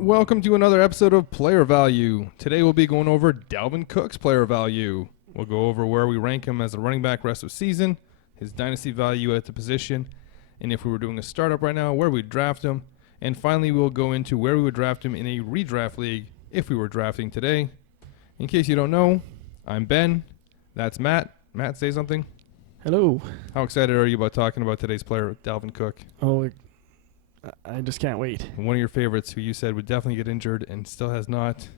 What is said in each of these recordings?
Welcome to another episode of Player Value. Today we'll be going over Dalvin Cook's player value. We'll go over where we rank him as a running back rest of season, his dynasty value at the position, and if we were doing a startup right now, where we'd draft him. And finally, we'll go into where we would draft him in a redraft league if we were drafting today. In case you don't know, I'm Ben. That's Matt. Matt, say something. Hello. How excited are you about talking about today's player, Dalvin Cook? Oh, I just can't wait. One of your favorites who you said would definitely get injured and still has not.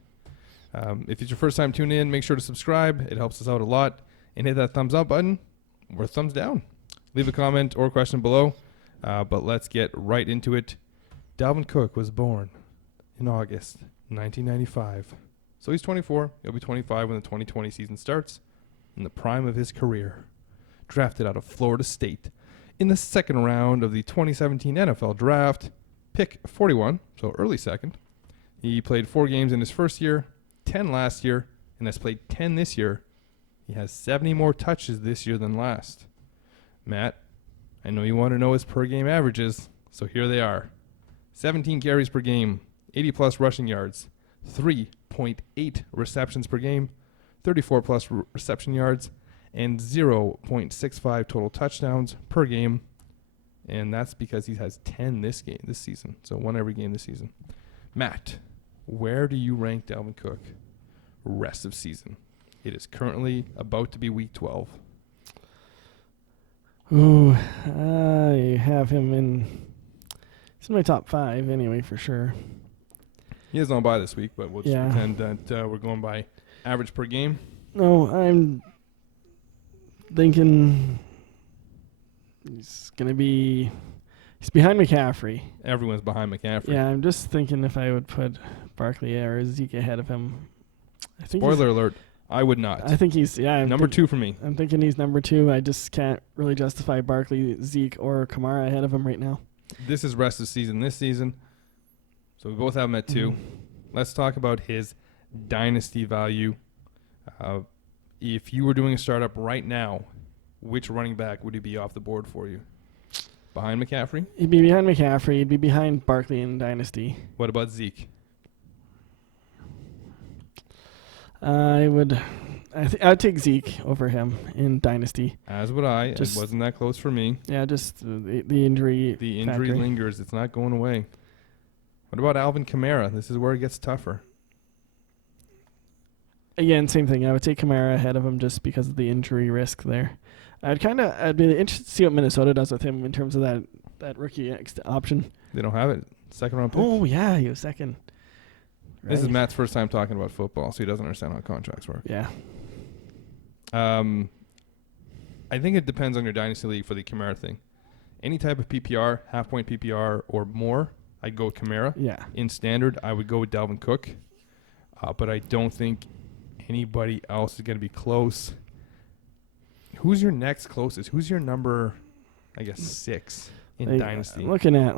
If it's your first time tuning in, make sure to subscribe. It helps us out a lot. And hit that thumbs up button or thumbs down. Leave a comment or question below. But let's get right into it. Dalvin Cook was born in August 1995. So he's 24. He'll be 25 when the 2020 season starts. In the prime of his career. Drafted out of Florida State. In the second round of the 2017 NFL Draft, pick 41, so early second. He played 4 games in his first year, 10 last year, and has played 10 this year. He has 70 more touches this year than last. Matt, I know you want to know his per-game averages, so here they are. 17 carries per game, 80-plus rushing yards, 3.8 receptions per game, 34-plus reception yards, and 0.65 total touchdowns per game. And that's because he has 10 this season. So 1 every game this season. Matt, where do you rank Dalvin Cook rest of season? It is currently about to be week 12. Ooh, I have him he's in my top 5 anyway, for sure. He is on bye this week, but we'll just pretend that we're going by average per game. No, I'm thinking he's behind McCaffrey. Everyone's behind McCaffrey. Yeah, I'm just thinking if I would put Barkley or Zeke ahead of him. Spoiler alert, I would not. I think he's, number 2 for me. I'm thinking he's number 2. I just can't really justify Barkley, Zeke, or Kamara ahead of him right now. This is rest of season this season. So we both have him at 2. Let's talk about his dynasty value. If you were doing a startup right now, which running back would he be off the board for you? Behind McCaffrey? He'd be behind McCaffrey. He'd be behind Barkley in Dynasty. What about Zeke? I'd take Zeke over him in Dynasty. As would I. It wasn't that close for me. Yeah, just the injury. The injury factor lingers. It's not going away. What about Alvin Kamara? This is where it gets tougher. Again, same thing. I would take Kamara ahead of him just because of the injury risk there. I'd be interested to see what Minnesota does with him in terms of that rookie option. They don't have it. Second round pick. Oh, yeah, he was second. This is Matt's first time talking about football, so he doesn't understand how contracts work. Yeah. I think it depends on your dynasty league for the Kamara thing. Any type of PPR, half-point PPR or more, I'd go with Kamara. Yeah. In standard, I would go with Dalvin Cook. But I don't think anybody else is going to be close. Who's your next closest? Who's your number, 6 in Dynasty? I'm looking at,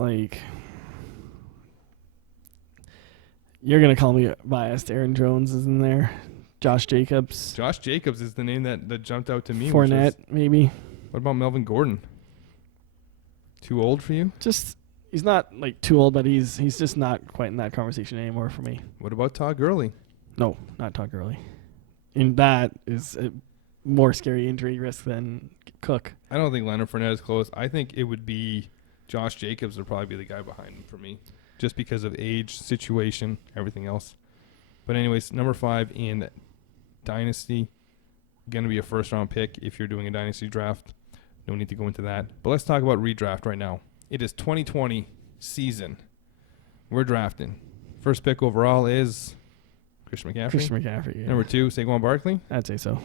you're going to call me biased. Aaron Jones is in there. Josh Jacobs. Josh Jacobs is the name that jumped out to me. Fournette, maybe. What about Melvin Gordon? Too old for you? He's not, too old, but he's just not quite in that conversation anymore for me. What about Todd Gurley? No, not Todd Gurley. And that is a more scary injury risk than Cook. I don't think Leonard Fournette is close. I think it would be Josh Jacobs would probably be the guy behind him for me, just because of age, situation, everything else. But anyways, number 5 in Dynasty, going to be a first-round pick if you're doing a Dynasty draft. No need to go into that. But let's talk about redraft right now. It is 2020 season. We're drafting. First pick overall is Christian McCaffrey. Yeah. Number 2, Saquon Barkley. I'd say so.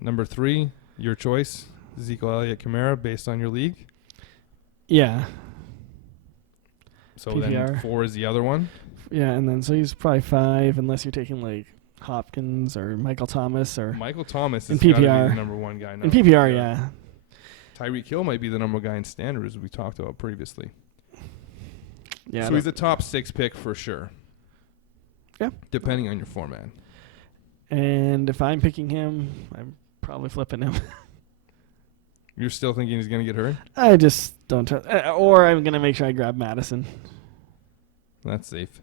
Number 3, your choice, Ezekiel Elliott Kamara, based on your league. Yeah. So PPR. then 4 is the other one. Yeah, and then so he's probably 5 unless you're taking Hopkins or Michael Thomas or Michael Thomas in is gotta be PPR. the number 1 guy now. In PPR, yeah. Tyreek Hill might be the number 1 guy in standard, as we talked about previously. Yeah. So he's a top 6 pick for sure. Yeah. Depending on your format. And if I'm picking him, I'm probably flipping him. You're still thinking he's going to get hurt? I just don't trust. Or I'm going to make sure I grab Madison. That's safe.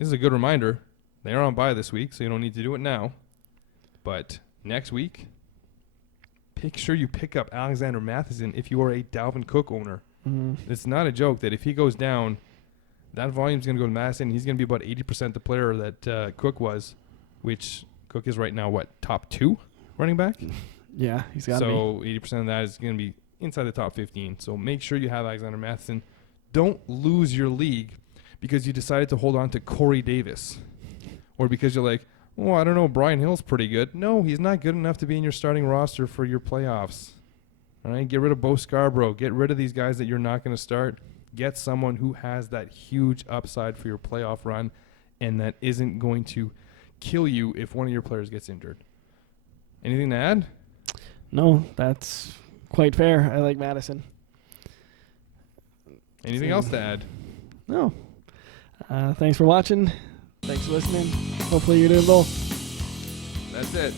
this is a good reminder. They are on bye this week, so you don't need to do it now. But next week, make sure you pick up Alexander Matheson if you are a Dalvin Cook owner. It's not a joke that if he goes down, that volume's going to go to Matheson. He's going to be about 80% the player that Cook was, which Cook is right now, what, top 2 running back? Yeah, he's got to be. So 80% of that is going to be inside the top 15. So make sure you have Alexander Matheson. Don't lose your league because you decided to hold on to Corey Davis. Or because you're like, oh, I don't know, Brian Hill's pretty good. No, he's not good enough to be in your starting roster for your playoffs. All right, get rid of Bo Scarborough. Get rid of these guys that you're not going to start. Get someone who has that huge upside for your playoff run and that isn't going to kill you if one of your players gets injured. Anything to add? No, that's quite fair. I like Madison. Anything else to add? No. Thanks for watching. Thanks for listening. Hopefully you're doing both. That's it.